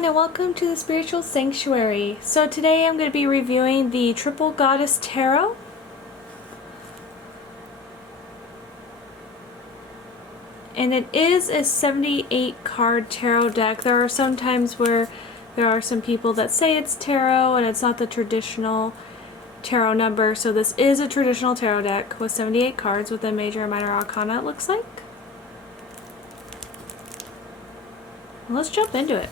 everyone, and welcome to the Spiritual Sanctuary. So today I'm going to be reviewing the Triple Goddess Tarot. And it is a 78 card tarot deck. There are some times where there are some people that say it's tarot and it's not the traditional tarot number. So this is a traditional tarot deck with 78 cards with a major and minor arcana, it looks like. Let's jump into it.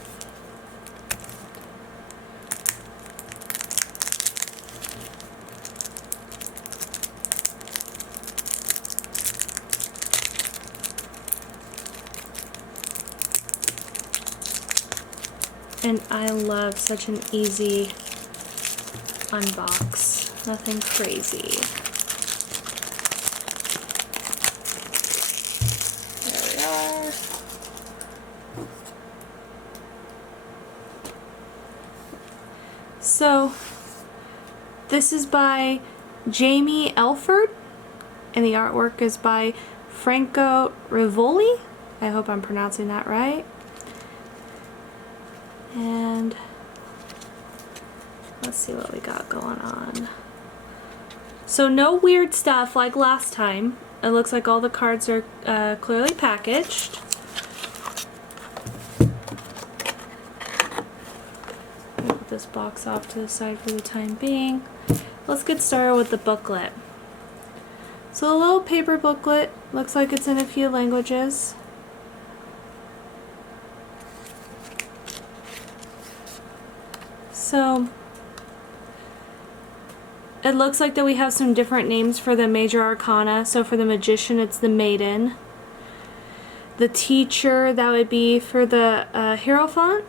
And I love such an easy unbox. Nothing crazy. There we are. So, this is by Jamie Elford, and the artwork is by Franco Rivoli. I hope I'm pronouncing that right. And let's see what we got going on. So no weird stuff like last time. It looks like all the cards are clearly packaged. Put this box off to the side for the time being. Let's get started with the booklet. So a little paper booklet, looks like it's in a few languages. So it looks like that we have some different names for the major arcana. So for the magician, it's the maiden. The teacher, that would be for the Hierophant.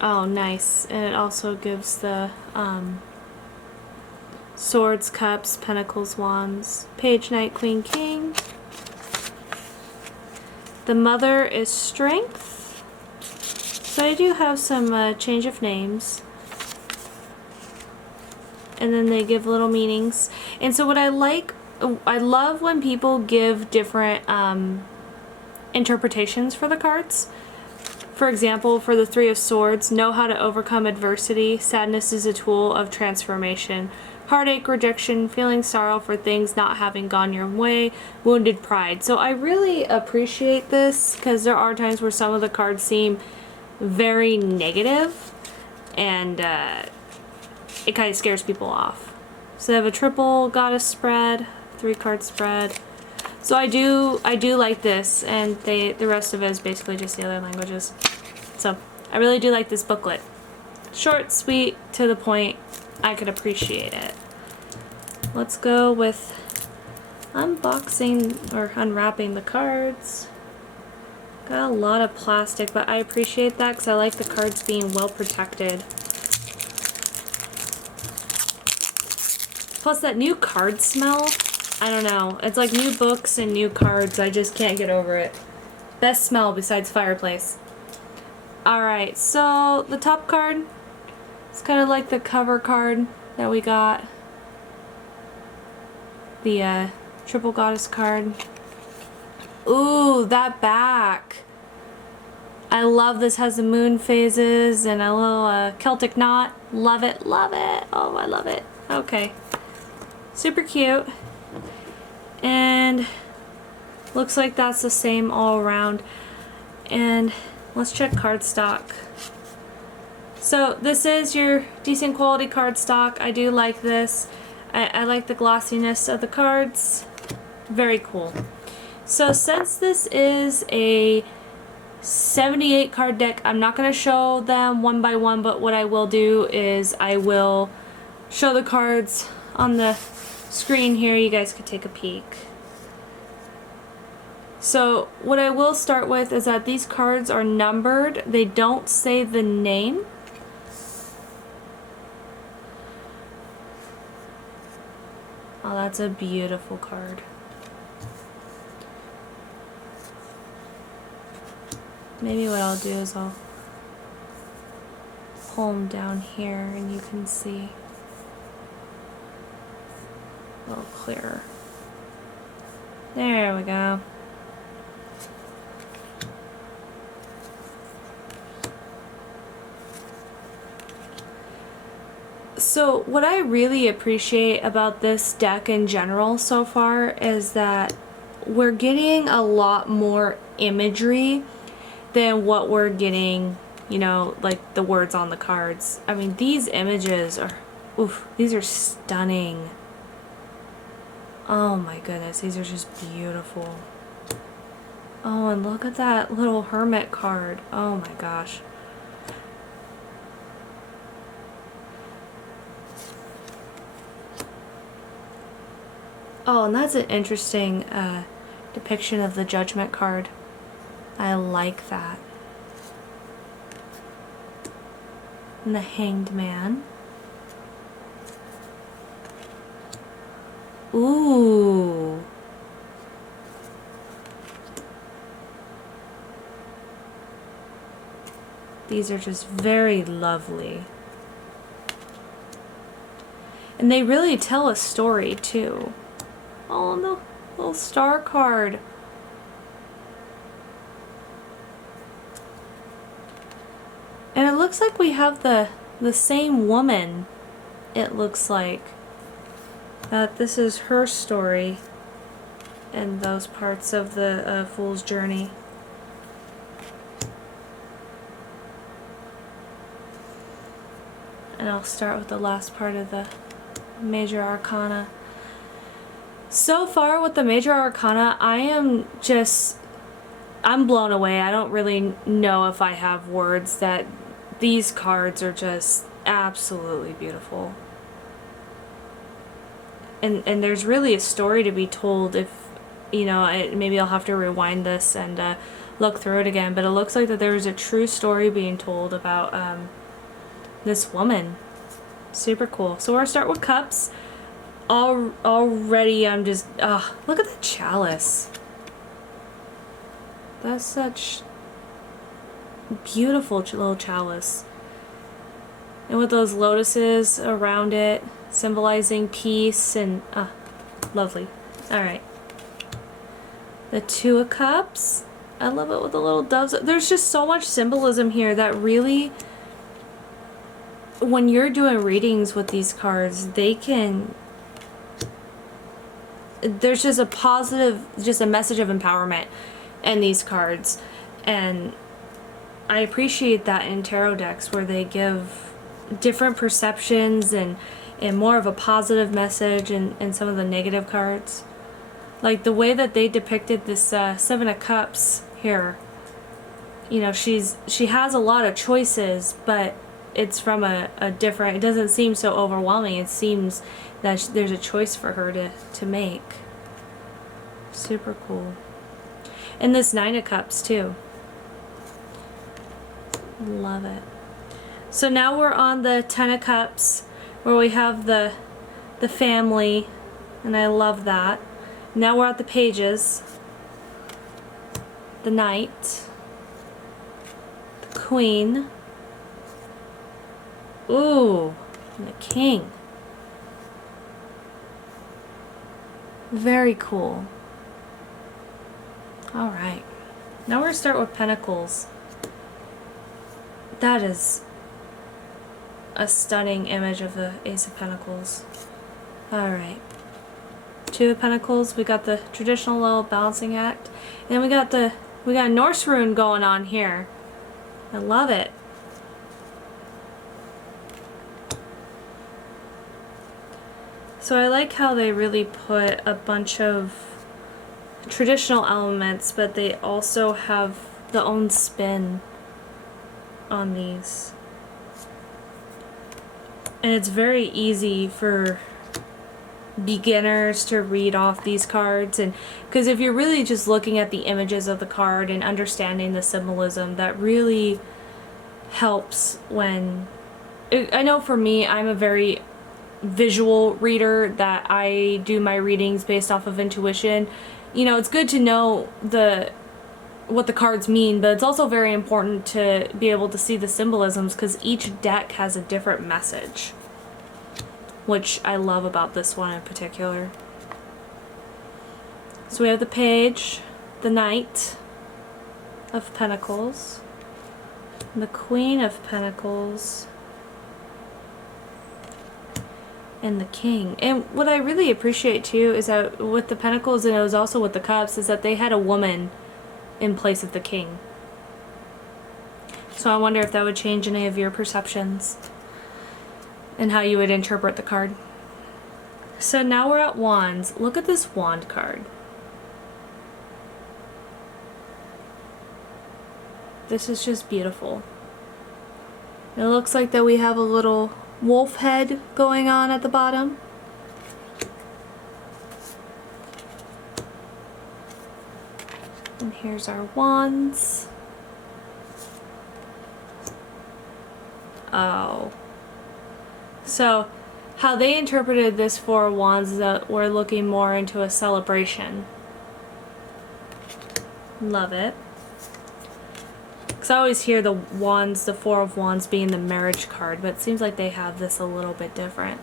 Oh, nice. And it also gives the swords, cups, pentacles, wands, page, knight, queen, king. The mother is strength. So I do have some change of names. And then they give little meanings. And so what I love when people give different interpretations for the cards. For example, for the Three of Swords, know how to overcome adversity. Sadness is a tool of transformation. Heartache, rejection, feeling sorrow for things not having gone your way, wounded pride. So I really appreciate this because there are times where some of the cards seem very negative and it kind of scares people off. So they have a triple goddess spread, 3-card spread. So I do like this, and the rest of it is basically just the other languages. So I really do like this booklet. Short, sweet, to the point. I could appreciate it. Let's go with unboxing or unwrapping the cards. Got a lot of plastic, but I appreciate that because I like the cards being well protected. Plus that new card smell, I don't know. It's like new books and new cards. I just can't get over it. Best smell besides fireplace. Alright, so the top card, it's kind of like the cover card that we got. The triple goddess card. Ooh, that back. I love this. Has the moon phases and a little Celtic knot. Love it, love it. Oh, I love it. Okay. Super cute. And looks like that's the same all around. And let's check cardstock. So this is your decent quality cardstock. I do like this. I like the glossiness of the cards. Very cool. So since this is a 78 card deck, I'm not going to show them one by one, but what I will do is I will show the cards on the screen here. You guys could take a peek. So what I will start with is that these cards are numbered. They don't say the name. Oh, that's a beautiful card. Maybe what I'll do is I'll pull them down here and you can see a little clearer. There we go. So what I really appreciate about this deck in general so far is that we're getting a lot more imagery than what we're getting, you know, like the words on the cards. I mean, these images are, oof, these are stunning. Oh my goodness, these are just beautiful. Oh, and look at that little hermit card. Oh my gosh. Oh, and that's an interesting depiction of the Judgment card. I like that. And the Hanged Man. Ooh. These are just very lovely. And they really tell a story too. Oh, and the little star card. And it looks like we have the same woman, it looks like. That this is her story and those parts of the Fool's Journey. And I'll start with the last part of the Major Arcana. So far with the Major Arcana, I'm blown away. I don't really know if I have words. That these cards are just absolutely beautiful. And there's really a story to be told. If, you know, maybe I'll have to rewind this and look through it again, but it looks like that there's a true story being told about this woman. Super cool. So we're gonna start with cups. Already I'm just, look at the chalice. That's such beautiful little chalice. And with those lotuses around it, symbolizing peace and, lovely. Alright. The Two of Cups. I love it with the little doves. There's just so much symbolism here that really, when you're doing readings with these cards, they can, there's just a positive, just a message of empowerment in these cards. And I appreciate that in tarot decks where they give different perceptions and more of a positive message in some of the negative cards. Like the way that they depicted this Seven of Cups here. You know, she has a lot of choices, but it's from a different, it doesn't seem so overwhelming. It seems that there's a choice for her to make. Super cool. And this Nine of Cups too. Love it. So now we're on the Ten of Cups, where we have the family, and I love that. Now we're at the pages. The Knight. The Queen. Ooh, and the King. Very cool. Alright. Now we're going to start with Pentacles. That is a stunning image of the Ace of Pentacles. Alright. Two of Pentacles. We got the traditional little balancing act. And we got a Norse rune going on here. I love it. So I like how they really put a bunch of traditional elements, but they also have the own spin on these. And it's very easy for beginners to read off these cards, and because if you're really just looking at the images of the card and understanding the symbolism, that really helps when I know for me, I'm a very visual reader, that I do my readings based off of intuition. You know, it's good to know what the cards mean, but it's also very important to be able to see the symbolisms, because each deck has a different message, which I love about this one in particular. So we have the Page, the Knight of Pentacles, the Queen of Pentacles, and the King. And what I really appreciate too is that with the Pentacles, and it was also with the Cups, is that they had a woman in place of the King. So I wonder if that would change any of your perceptions and how you would interpret the card. So now we're at Wands. Look at this Wand card. This is just beautiful. It looks like that we have a little wolf head going on at the bottom. And here's our wands. Oh. So, how they interpreted this Four of Wands is that we're looking more into a celebration. Love it. Because I always hear the wands, the Four of Wands being the marriage card, but it seems like they have this a little bit different.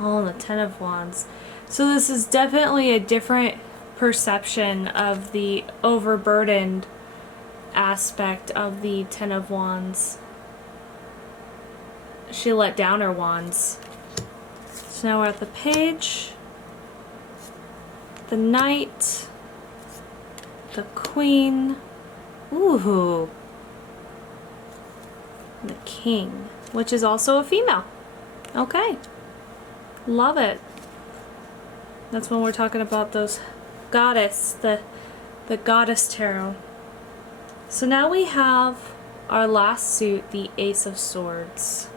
Oh, and the Ten of Wands. So this is definitely a different perception of the overburdened aspect of the Ten of Wands. She let down her wands. So now we're at the Page, the Knight, the Queen, ooh, the King, which is also a female. Okay, love it. That's when we're talking about those goddess, the goddess tarot. So now we have our last suit, the Ace of Swords.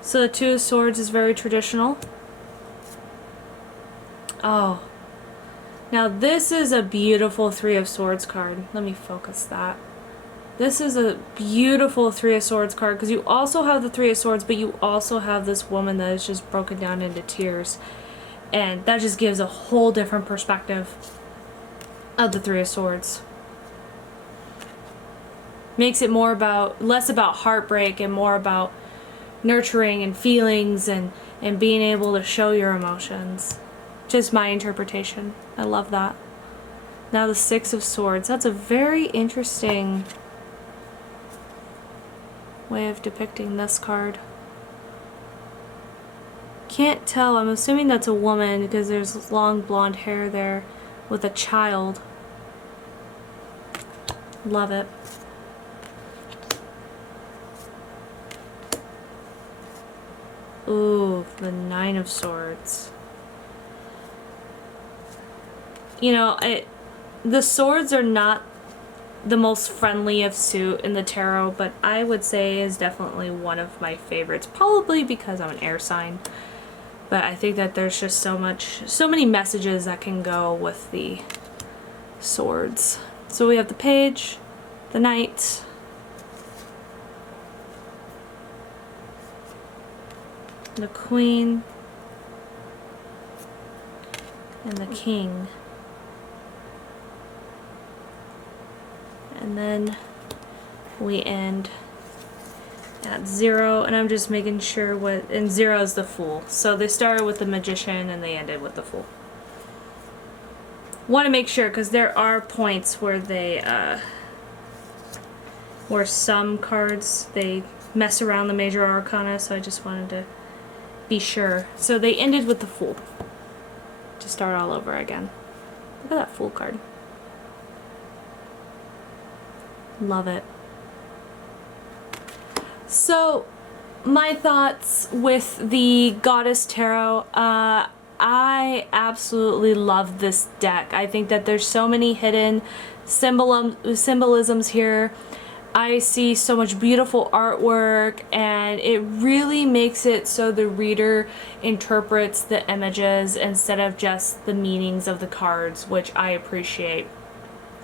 So the Two of Swords is very traditional. Oh. Now this is a beautiful Three of Swords card. Let me focus that. This is a beautiful Three of Swords card because you also have the Three of Swords, but you also have this woman that is just broken down into tears. And that just gives a whole different perspective of the Three of Swords. Makes it less about heartbreak and more about nurturing and feelings and being able to show your emotions. Just my interpretation. I love that. Now the Six of Swords. That's a very interesting way of depicting this card. Can't tell. I'm assuming that's a woman because there's long blonde hair there with a child. Love it. Ooh, the Nine of Swords. You know, the swords are not the most friendly of suit in the tarot, but I would say is definitely one of my favorites, probably because I'm an air sign. But I think that there's just so many messages that can go with the swords. So we have the Page, the Knight, the Queen, and the King. And then we end at 0, and I'm just making sure and 0 is the Fool. So they started with the Magician and they ended with the Fool. Want to make sure because there are points where where some cards they mess around the major arcana, so I just wanted to be sure. So they ended with the Fool to start all over again. Look at that Fool card. Love it. So my thoughts with the Goddess Tarot, I absolutely love this deck. I think that there's so many hidden symbolisms here. I see so much beautiful artwork, and it really makes it so the reader interprets the images instead of just the meanings of the cards, which I appreciate.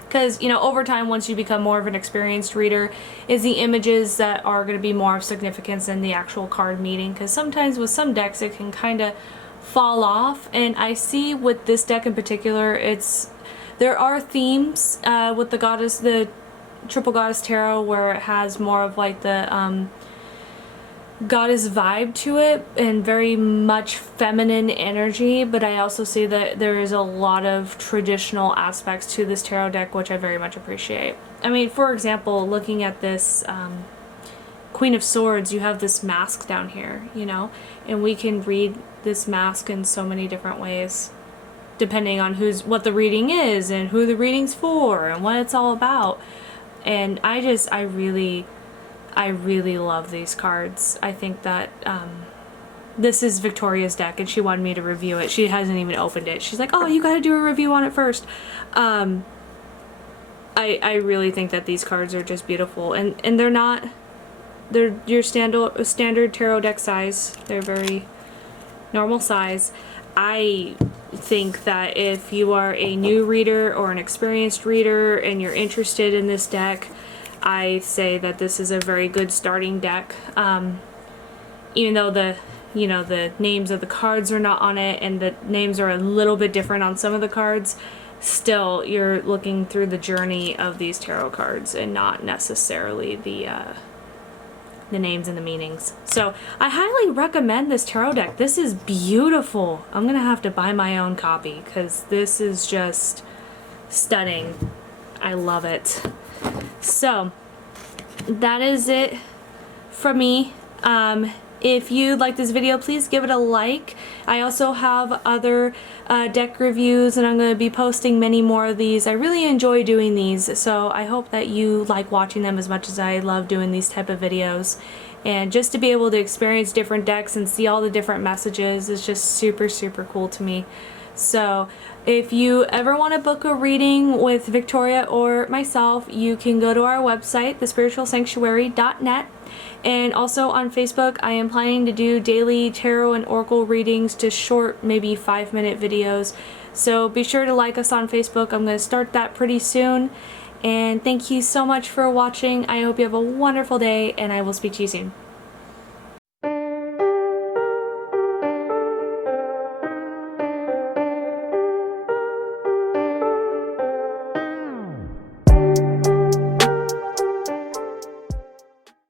Because, you know, over time, once you become more of an experienced reader, is the images that are going to be more of significance than the actual card meaning. Because sometimes with some decks, it can kind of fall off. And I see with this deck in particular, there are themes with the Triple Goddess Tarot where it has more of like the goddess vibe to it and very much feminine energy, but I also see that there is a lot of traditional aspects to this tarot deck, which I very much appreciate. I mean, for example, looking at this Queen of Swords, you have this mask down here, you know, and we can read this mask in so many different ways, depending on what the reading is and who the reading's for and what it's all about. And I really love these cards. I think that this is Victoria's deck, and she wanted me to review it. She hasn't even opened it. She's like, oh, you gotta do a review on it first. I really think that these cards are just beautiful, and they're your standard tarot deck size. They're very normal size. I think that if you are a new reader or an experienced reader and you're interested in this deck, I say that this is a very good starting deck. Even though the names of the cards are not on it and the names are a little bit different on some of the cards, still you're looking through the journey of these tarot cards and not necessarily the names and the meanings. So I highly recommend this tarot deck. This is beautiful. I'm gonna have to buy my own copy because this is just stunning. I love it. So that is it from me. If you like this video, please give it a like. I also have other deck reviews, and I'm going to be posting many more of these. I really enjoy doing these, so I hope that you like watching them as much as I love doing these type of videos. And just to be able to experience different decks and see all the different messages is just super, super cool to me. So if you ever want to book a reading with Victoria or myself, you can go to our website, thespiritualsanctuary.net. And also on Facebook, I am planning to do daily tarot and oracle readings, just short, maybe 5-minute videos. So be sure to like us on Facebook. I'm going to start that pretty soon. And thank you so much for watching. I hope you have a wonderful day, and I will speak to you soon.